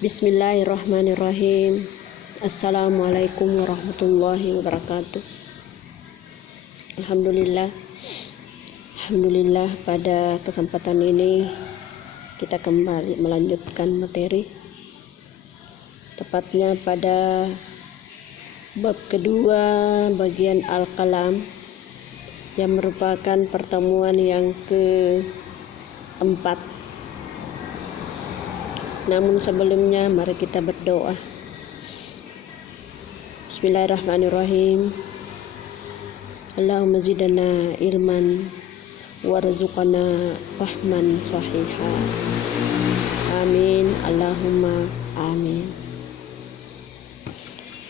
Bismillahirrahmanirrahim. Assalamualaikum warahmatullahi wabarakatuh. Alhamdulillah pada kesempatan ini kita kembali melanjutkan materi, tepatnya pada bab kedua bagian Al-Kalam yang merupakan pertemuan yang keempat. Namun sebelumnya mari kita berdoa. Bismillahirrahmanirrahim. Allahumma zidna ilman warzuqna fahman sahiha. Amin. Allahumma amin.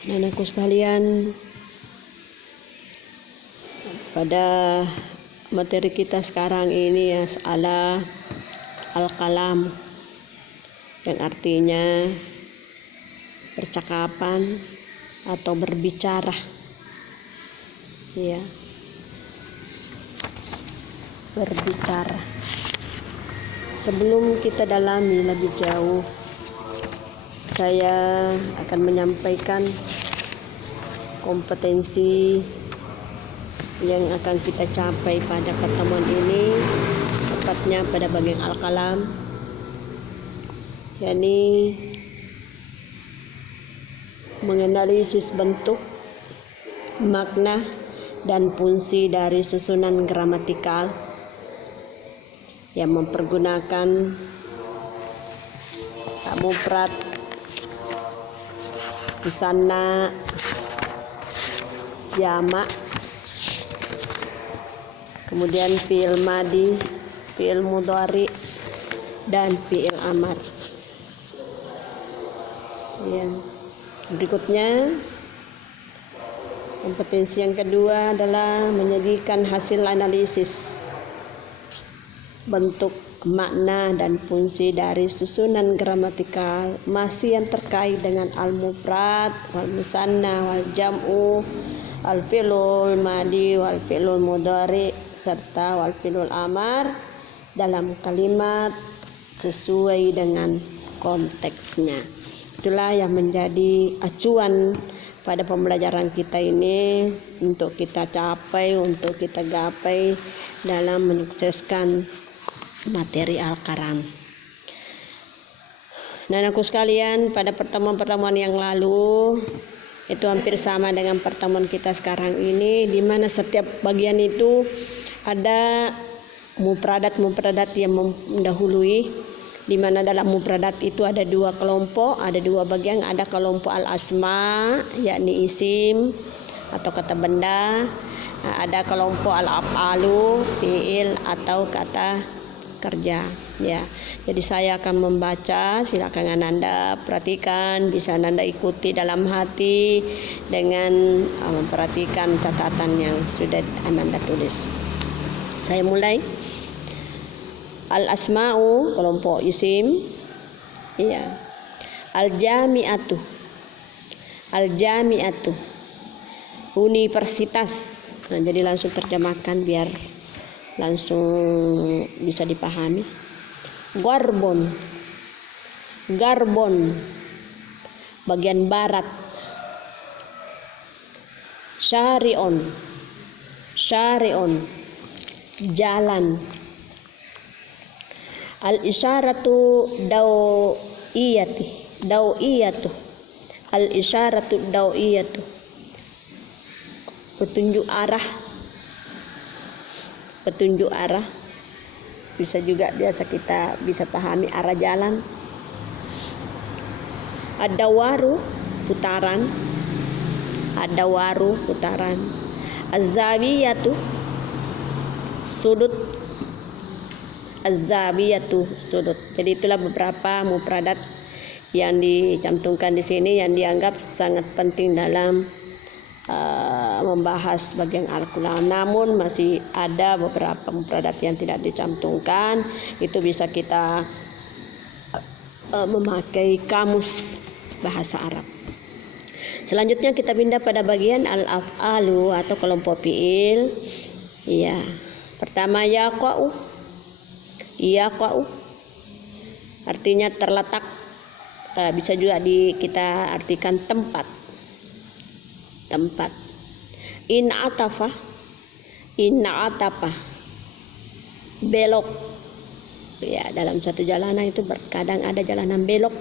Anakku sekalian, pada materi kita sekarang ini adalah Al-Kalam, yang artinya percakapan atau berbicara, ya, berbicara. Sebelum kita dalami lebih jauh, saya akan menyampaikan kompetensi yang akan kita capai pada pertemuan ini, tepatnya pada bagian Al-Kalam, yakni menganalisis bentuk, makna, dan fungsi dari susunan gramatikal yang mempergunakan mufrad, musanna, jamak, kemudian fi'il madi, fi'il mudhari, dan fi'il amar. Ya. Berikutnya, kompetensi yang kedua adalah menyajikan hasil analisis bentuk, makna, dan fungsi dari susunan gramatikal, masih yang terkait dengan al-mufrad, wal musanna, wal jam'u, al fi'lul madi, wal fi'lul mudhari, serta wal fi'lul amar dalam kalimat sesuai dengan konteksnya. Itulah yang menjadi acuan pada pembelajaran kita ini untuk kita capai, untuk kita gapai dalam menyukseskan materi Al-Kalam. Dan aku sekalian, pada pertemuan-pertemuan yang lalu itu hampir sama dengan pertemuan kita sekarang ini, di mana setiap bagian itu ada mufradat yang mendahului, di mana dalam mufradat itu ada dua kelompok, ada dua bagian. Ada kelompok al-asma, yakni isim atau kata benda. Ada kelompok al-af'alu, fi'il atau kata kerja, ya. Jadi saya akan membaca, silakan Anda perhatikan, bisa Anda ikuti dalam hati dengan memperhatikan catatan yang sudah Anda tulis. Saya mulai. Al-asma'u, kelompok isim, ya. Al-jami'atu, universitas. Nah, jadi langsung terjemahkan biar langsung bisa dipahami. Garbon, bagian barat. Syari'on, jalan. Al-isyaratu daw'iyatu, petunjuk arah, bisa juga biasa kita bisa pahami arah jalan. Ad-dawaru, putaran. Az-zawiyatu, sudut. Jadi itulah beberapa mufradat yang dicantumkan di sini yang dianggap sangat penting dalam membahas bagian Al-Kalam. Namun masih ada beberapa mufradat yang tidak dicantumkan. Itu bisa kita memakai kamus bahasa Arab. Selanjutnya kita pindah pada bagian al-af'alu atau kelompok fi'il. Ya. Pertama yaqa'u artinya terletak bisa juga kita artikan tempat. Tempat. In atafa belok. Ya, dalam suatu jalanan itu kadang ada jalanan belok.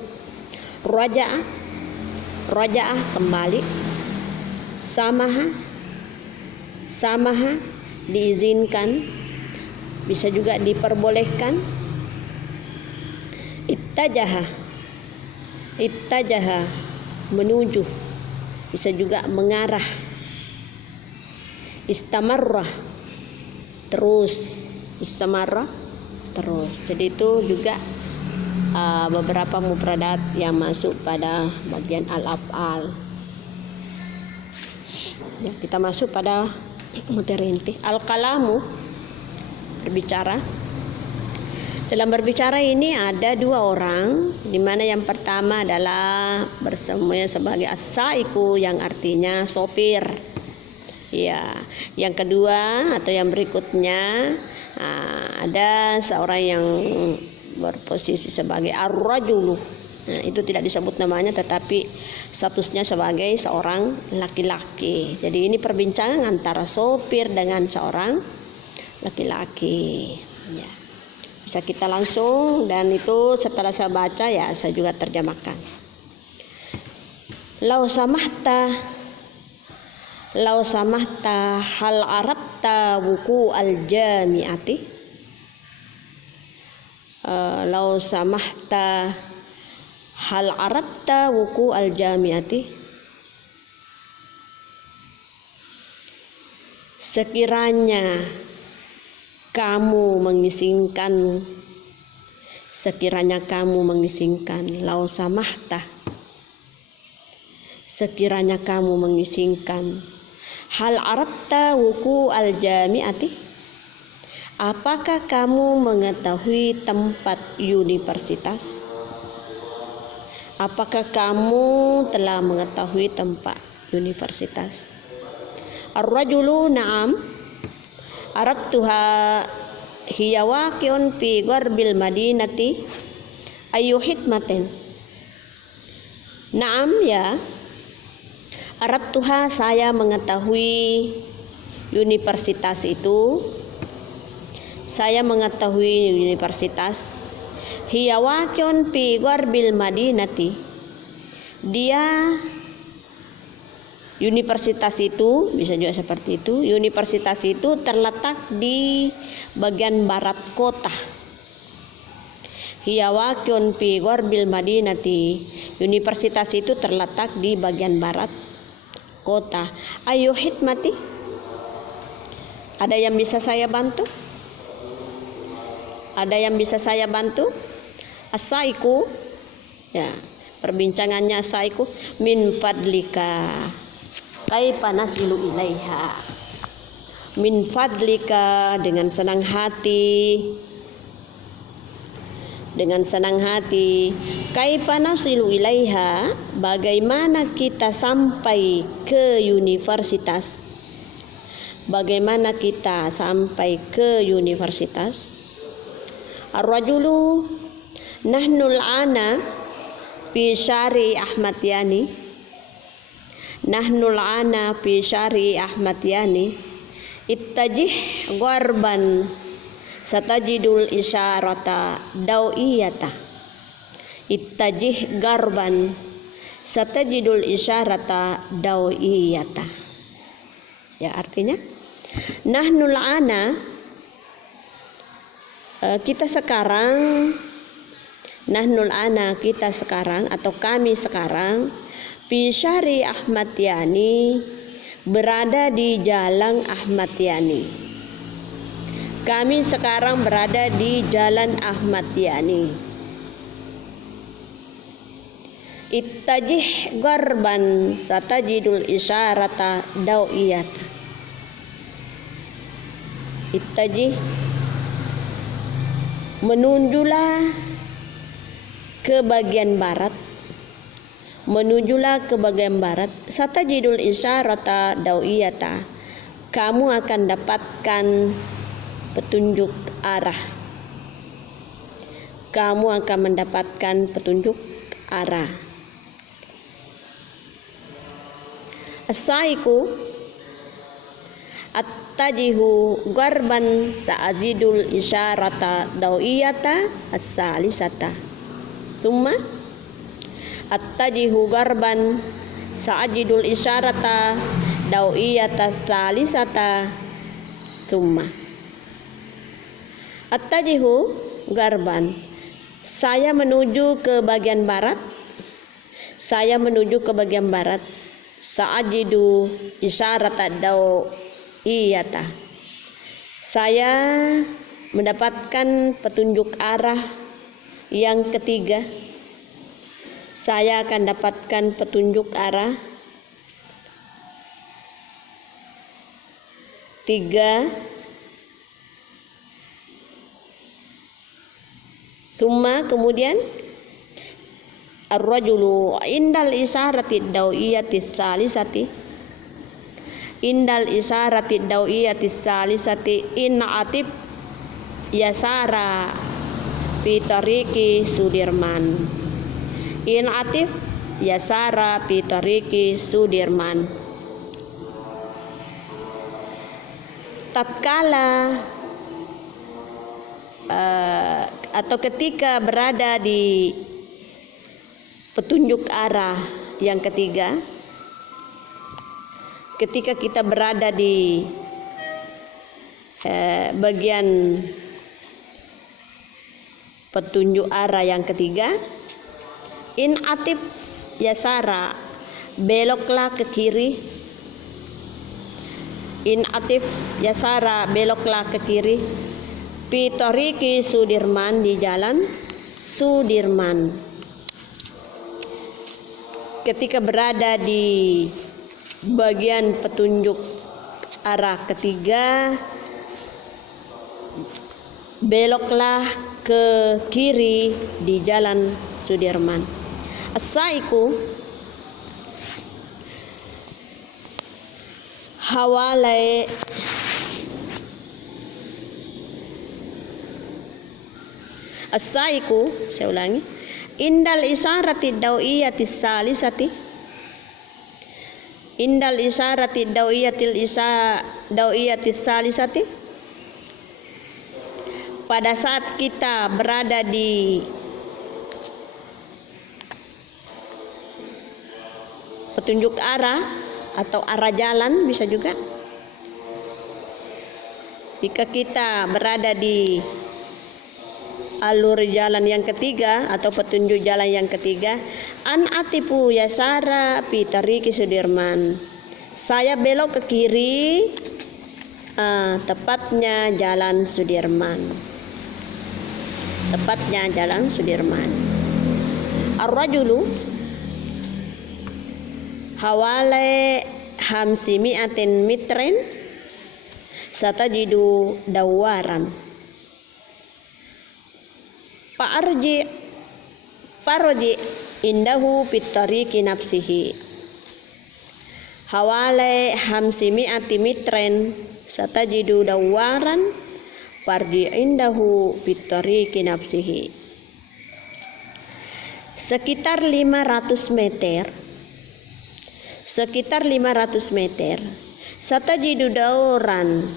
Raja'ah kembali. Samaha diizinkan, bisa juga diperbolehkan. Ittajaha menuju, bisa juga mengarah. Istamarra terus. Jadi itu juga beberapa mufradat yang masuk pada bagian al-af'al. Ya, kita masuk pada materi inti. Al-kalamu, berbicara. Dalam berbicara ini ada dua orang, di mana yang pertama adalah bersemuanya sebagai as-saiku, yang artinya sopir. Ya, yang kedua atau yang berikutnya ada seorang yang berposisi sebagai ar-rajulu. Nah, itu tidak disebut namanya, tetapi statusnya sebagai seorang laki-laki. Jadi ini perbincangan antara sopir dengan seorang laki-laki. Ya. Bisa kita langsung, dan itu setelah saya baca ya saya juga terjemahkan. Lau samahta hal arabta wuku al jami'ati. Lau samahta hal arabta wuku al jami'ati. Sekiranya kamu mengizinkan, lau samahta, sekiranya kamu mengizinkan, hal arabta wuku al jami'ati, apakah kamu mengetahui tempat universitas? Apakah kamu telah mengetahui tempat universitas? Ar-rajulu na'am arabtuha hiya waqi'un fi gharbil madinati ayu hikmatin. Naam, ya, arabtuha, saya mengetahui universitas itu. Saya mengetahui universitas. Hiya waqi'un fi gharbil madinati. Dia, universitas itu, bisa juga seperti itu. Universitas itu terletak di bagian barat kota. Hiya waqi'un fi gharbil madinati. Universitas itu terletak di bagian barat kota. Ayu hikmati, ada yang bisa saya bantu? Ada yang bisa saya bantu? As-saiku, ya, perbincangannya as-saiku, min fadlika kaifa nasilu ilaiha. Min fadlika, dengan senang hati, kaifa nasilu ilaiha, bagaimana kita sampai ke universitas. Bagaimana kita sampai ke universitas? Ar-rajulu nahnul ana fi syari Ahmad Yani. Nahnul ana fi syari Ahmad Yani. Ittajih gharban satajidul isyarata dawiyata. Ittajih garban satajidul isyarata dawiyata. Ya, artinya nahnul ana, kita sekarang, nahnul ana, kita sekarang atau kami sekarang, fi syari Ahmad Yani, berada di jalan Ahmad Yani. Kami sekarang berada di jalan Ahmad Yani. Ittajih garban satajidul isyarata dawiyata. Ittajih, menunjulah ke bagian barat. Menujulah ke bagian barat. Satajidul isyarata dawiyata, kamu akan dapatkan petunjuk arah. Kamu akan mendapatkan petunjuk arah. As-saiku attajihu garban sa'ajidul isyarata dawiyata as-salisata. Thumma attajihu garban sa'ajidul isyarata dawiyata as-salisata. Thumma attajihu garban, saya menuju ke bagian barat. Saya menuju ke bagian barat. Sa'ajidu isyarata dawiyata, saya mendapatkan petunjuk arah yang ketiga. Saya akan dapatkan petunjuk arah tiga. Summa, kemudian ar-rajulu indal isyarati dawiyati salisati, indal isyarati dawiyati salisati in atib yasara fi tariqi Sudirman. In atib yasara fi tariqi Sudirman. Tatkala atau ketika berada di petunjuk arah yang ketiga, ketika kita berada di bagian petunjuk arah yang ketiga, in atib yasara, beloklah ke kiri. In atib yasara, beloklah ke kiri. Fi tariqi Sudirman, di jalan Sudirman. Ketika berada di bagian petunjuk arah ketiga, beloklah ke kiri di jalan Sudirman. As-saiku hawalai as-saiku, saya ulangi, indal isyarati dawiyati salisati, indal isyarati dawiyati salisati, pada saat kita berada di petunjuk arah atau arah jalan, bisa juga jika kita berada di alur jalan yang ketiga atau petunjuk jalan yang ketiga, an atipu yasara fi tariqi Sudirman, saya belok ke kiri, tepatnya jalan Sudirman, tepatnya jalan Sudirman. Ar-rajulu hawale hamsimiatin mitren satajidu dawaran. Parji indahu pitariqi nafsihi. Hawale hamsimiati mitren satajidu dawaran. Parji indahu pitariqi nafsihi. Sekitar 500 meter. Sekitar 500 meter. Satajidu dawaran,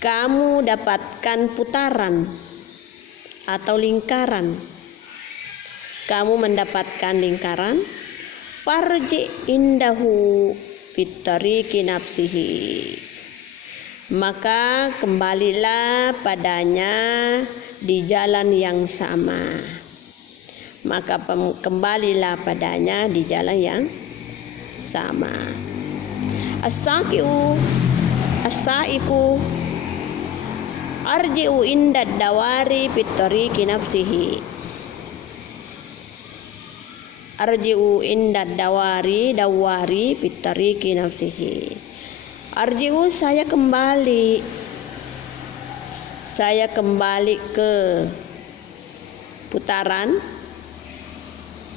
kamu dapatkan putaran atau lingkaran. Kamu mendapatkan lingkaran. Parji indahu pitariqi nafsihi, maka kembalilah padanya di jalan yang sama. Maka kembalilah padanya di jalan yang sama. As-saiku arji'u inda dawari pitariqi nafsihi. Arji'u inda dawari pitariqi nafsihi. Arji'u, saya kembali ke putaran,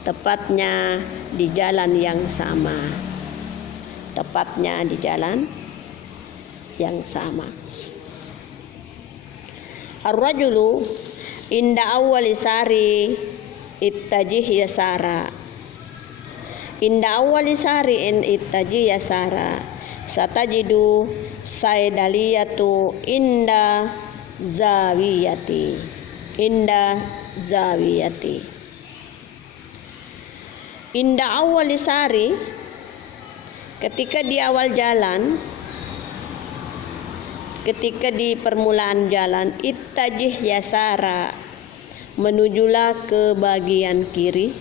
tepatnya di jalan yang sama. Tepatnya di jalan yang sama. Ar-rajulu inda awwali sari ittajih yasara. Inda awwali sari'in ittajih yasara. Satajidu saidaliyatu inda zawiyati. Inda zawiyati. Inda awwali sari, ketika di awal jalan, ketika di permulaan jalan, ittajih yasara, menujulah ke bagian kiri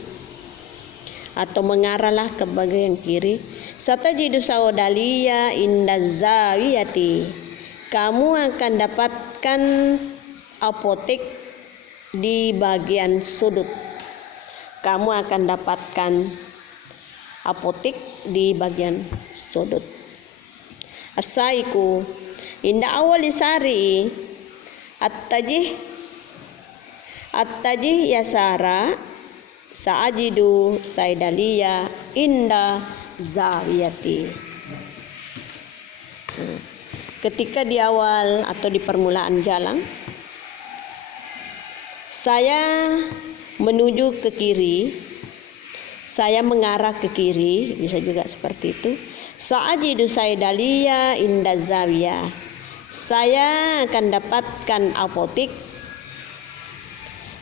atau mengarahlah ke bagian kiri. Satajidu saudaliya inda zawiyati, kamu akan dapatkan apotek di bagian sudut. Kamu akan dapatkan apotek di bagian sudut. Asaiku inda awali sari attajih yasara sa'ajidu saidaliya inda zawiyati. Ketika di awal atau di permulaan jalan, saya menuju ke kiri, saya mengarah ke kiri, bisa juga seperti itu. Sa'ajidu saidaliya inda zawiyah, saya akan dapatkan apotek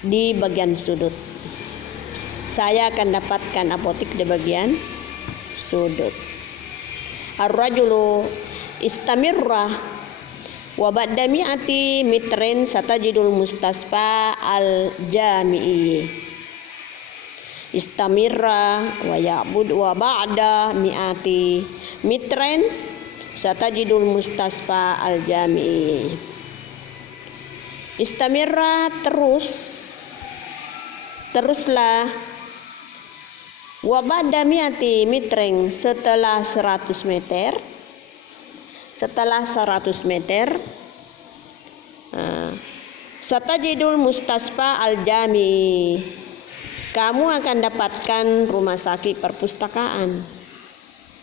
di bagian sudut. Saya akan dapatkan apotek di bagian sudut. Ar-rajulu istamirra wa ba'da mi'ati mitrin satajidul mustasfa al-jami'i. Istamirra wa ya'bud wa ba'da mi'ati mitrin satajidul mustasfa al-jami'i. Istamirra, teruslah. Wa ba'da mi'ati mitrin, setelah 100 meter. Setelah 100 meter, satajidul mustasfa al-jami, kamu akan dapatkan rumah sakit perpustakaan.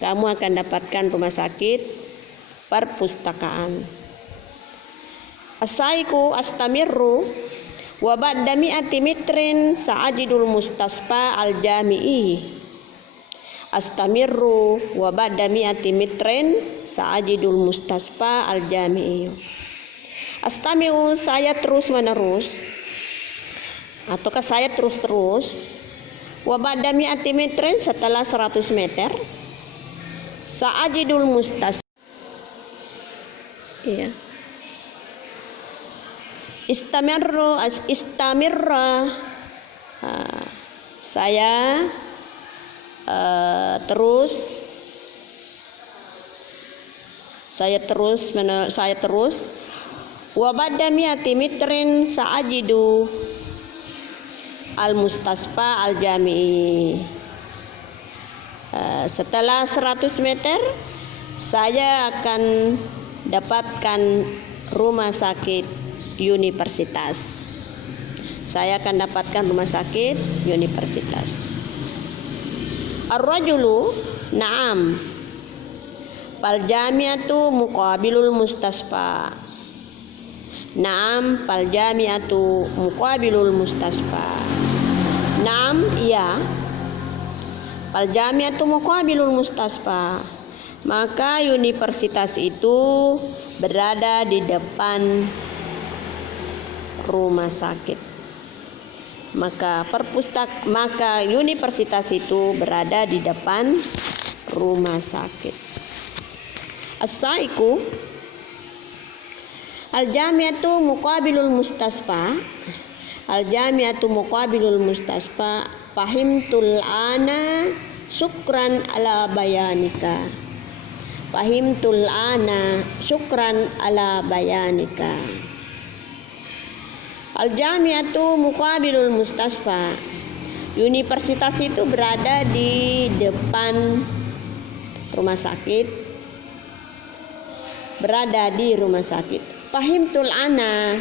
Kamu akan dapatkan rumah sakit perpustakaan. Asaiku astamirru wa ba'da mi'ati mitrin sa'ajidul mustasfa al-jami'i. Astamirru wa ba'da mi'ati mitrin sa'ajidul mustasfa al-jami'i. Astamiu, saya terus menerus, ataukah saya terus-terus. Wa ba'da mi'ati mitrin, setelah 100 meter. Sa'ajidul mustasfa. Iya. Istamirra, saya terus wa ba'da mi'ati mitrin sa'ajidu al mustasfa al jami'i. Setelah 100 meter saya akan dapatkan rumah sakit universitas. Saya akan dapatkan rumah sakit universitas. Ar-rajulu na'am fal jami'atu muqabilul mustasfa. Na'am fal jami'atu muqabilul mustasfa. Na'am, iya. Fal jami'atu muqabilul mustasfa. Maka universitas itu berada di depan rumah sakit. Maka universitas itu berada di depan rumah sakit. As-saiku al-jami'atu muqabilul mustasfa. Al-jami'atu muqabilul mustasfa. Fahimtul ana syukran ala bayanika. Fahimtul ana syukran ala bayanika. Al-jami'atu muqabilul mustasfa. Universitas itu berada di depan rumah sakit. Berada di rumah sakit. Fahimtul ana,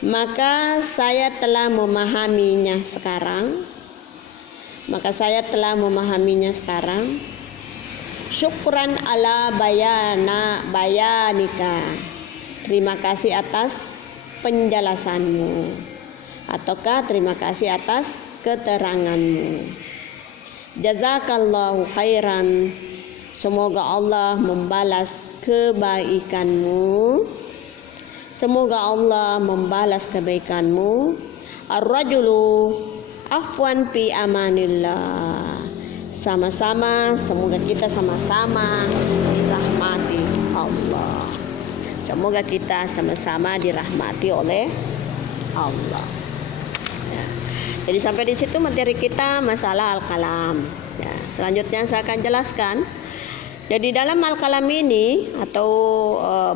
maka saya telah memahaminya sekarang. Maka saya telah memahaminya sekarang. Syukran ala bayanika. Terima kasih atas penjelasanmu, ataukah terima kasih atas keteranganmu. Jazakallahu khairan. Semoga Allah membalas kebaikanmu. Semoga Allah membalas kebaikanmu. Ar-rajulu afwan fi amanillah. Sama-sama, semoga kita sama-sama dirahmati Allah. Semoga kita sama-sama dirahmati oleh Allah. Ya. Jadi sampai di situ materi kita masalah al-kalam. Ya, selanjutnya saya akan jelaskan. Jadi dalam al-kalam ini atau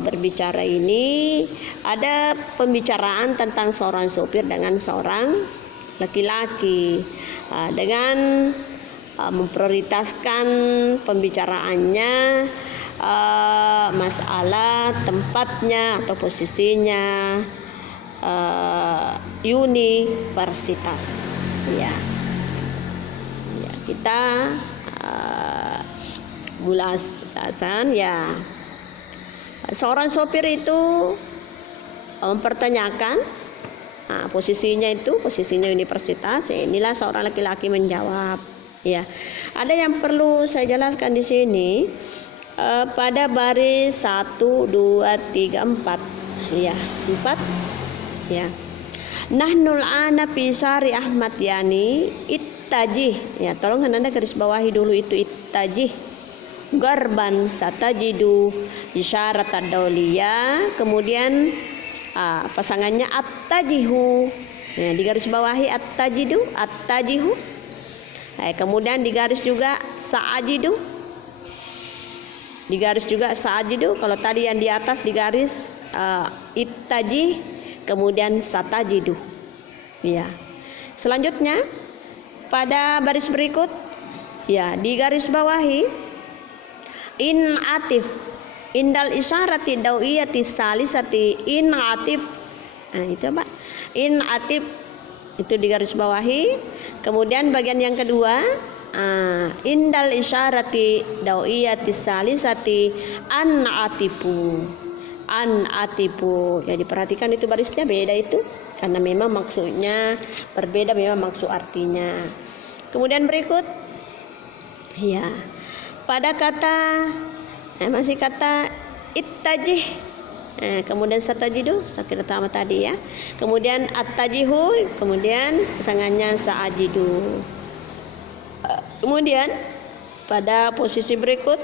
berbicara ini ada pembicaraan tentang seorang sopir dengan seorang laki-laki dengan memprioritaskan pembicaraannya masalah tempatnya atau posisinya universitas. Ya, kita bulasan ya. Seorang sopir itu mempertanyakan posisinya universitas. Inilah seorang laki-laki menjawab. Ya, ada yang perlu saya jelaskan di sini pada baris 1, 2, 3, 4. Ya, 4. Ya. Nahnul ana fi Syari Ahmad Yani ittajih. Ya, tolong Anda garis bawahi dulu itu ittajih. Garban satajidu isyarat ad-dauliyah. Kemudian pasangannya at-tajihu. Ya, digaris bawahi at-tajidu, at-tajihu. Kemudian digaris juga sa'ajidu. Digaris juga sa'ajidu. Kalau tadi yang di atas digaris ittajih, kemudian satajidu. Ya. Selanjutnya pada baris berikut ya digaris bawahi in atif indal isyarati dawiyati salisati in atif. Nah, itu Pak. In atif itu digaris bawahi. Kemudian bagian yang kedua indal isyarati dawiyati salisati an atipu. An atipu. Ya, diperhatikan itu barisnya beda itu karena memang maksudnya berbeda, memang maksud artinya. Kemudian berikut ya pada kata masih kata ittajih, kemudian satajidu sakit pertama tadi ya, kemudian attajihu, kemudian pasangannya sa'ajidu. Kemudian pada posisi berikut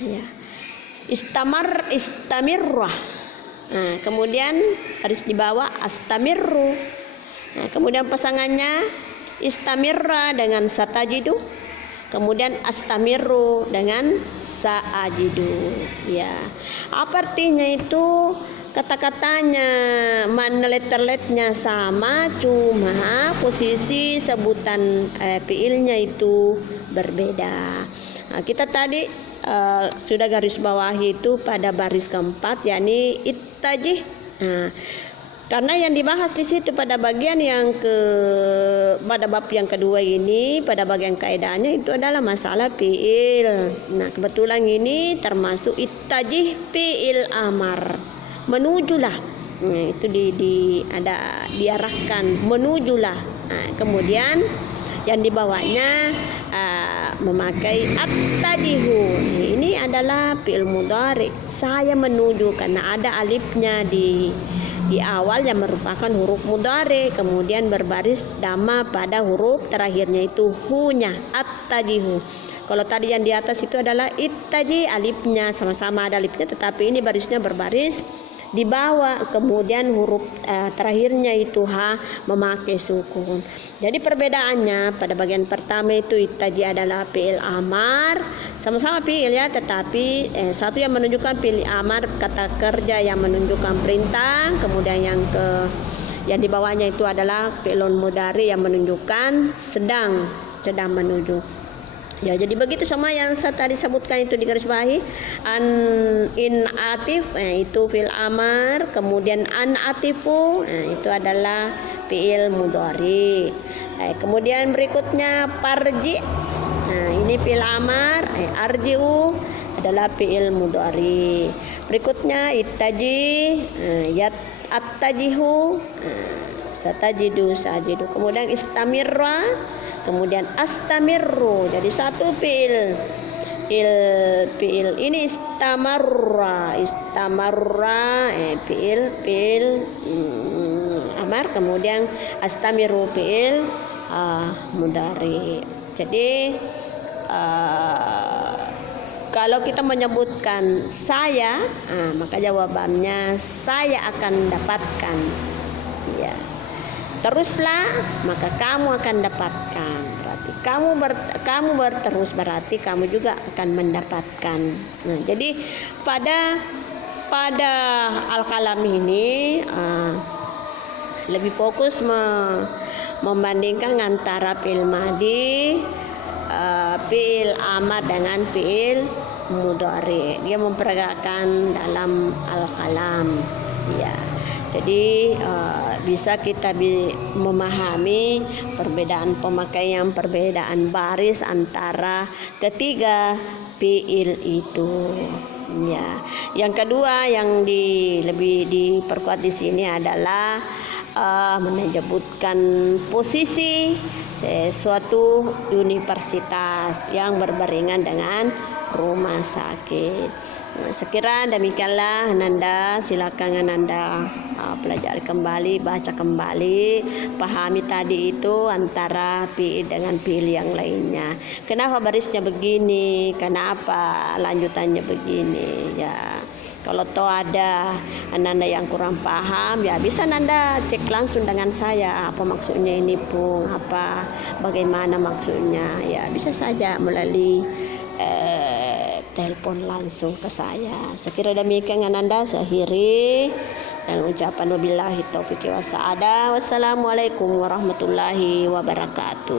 ya istamirrah. Kemudian harus dibawa astamirru. Kemudian pasangannya istamirra dengan satajidu. Kemudian astamirru dengan sa'ajidu. Ya. Apa artinya itu? Kata-katanya, mana letter-letternya sama, cuma posisi sebutan fiilnya itu berbeda. Kita tadi sudah garis bawahi itu pada baris keempat, yakni ittajih. Karena yang dibahas di situ pada bagian pada bab yang kedua ini, pada bagian kaidahnya itu adalah masalah fiil. Nah, kebetulan ini termasuk ittajih fiil amar. Menujulah. Nah, itu diarahkan menujulah. Nah, kemudian yang dibawanya memakai at-tajihu. Ini adalah fi'il mudhari. Saya menuju karena ada alifnya di awal yang merupakan huruf mudhari, kemudian berbaris dhamma pada huruf terakhirnya itu hu-nya, at-tajihu. Kalau tadi yang di atas itu adalah ittaji, alifnya sama-sama ada alifnya, tetapi ini barisnya berbaris di bawah, kemudian huruf terakhirnya itu ha memakai sukun. Jadi perbedaannya pada bagian pertama itu ittaji adalah fi'il amar, sama-sama fi'il ya, tetapi satu yang menunjukkan fi'il amar kata kerja yang menunjukkan perintah, kemudian yang di bawahnya itu adalah fi'ilun mudhari yang menunjukkan sedang menuju. Ya, jadi begitu semua yang saya tadi sebutkan itu digaris bawahi. In atif itu fi'il amar, kemudian an atifu itu adalah fi'il mudhari. Kemudian berikutnya parji. Nah, ini fi'il amar, arji'u adalah fi'il mudhari. Berikutnya ittaji, at-tajihu satajidu, sajidu. Kemudian istamirra, kemudian astamirru. Jadi satu fiil. Fiil ini istamarra, fiil amar, kemudian astamiru fiil mudhari. Jadi kalau kita menyebutkan saya, maka jawabannya saya akan dapatkan. Ya. Teruslah, maka kamu akan dapatkan. Berarti kamu berterus, berarti kamu juga akan mendapatkan. Nah, jadi pada al-kalam ini lebih fokus membandingkan antara fi'il madhi, fi'il amar dengan fi'il mudhari. Dia memperagakan dalam al-kalam. Ya. Jadi bisa kita memahami perbedaan pemakaian, perbedaan baris antara ketiga fi'il itu. Ya. Yang kedua yang lebih diperkuat di sini adalah menyebutkan posisi suatu universitas yang berbarengan dengan rumah sakit. Nah, sekira demikianlah Ananda, silakan Ananda pelajari kembali, baca kembali, pahami tadi itu antara fi'il dengan fi'il yang lainnya. Kenapa barisnya begini? Kenapa lanjutannya begini? Ya, kalau toh ada Ananda yang kurang paham, ya bisa Ananda cek langsung dengan saya, apa maksudnya ini Pung, apa bagaimana maksudnya. Ya, bisa saja melalui telepon langsung ke saya. Sekira demikian Ananda, saya akhiri dan ucapan wabillahi taufiq wa sa'adah. Wassalamualaikum warahmatullahi wabarakatuh.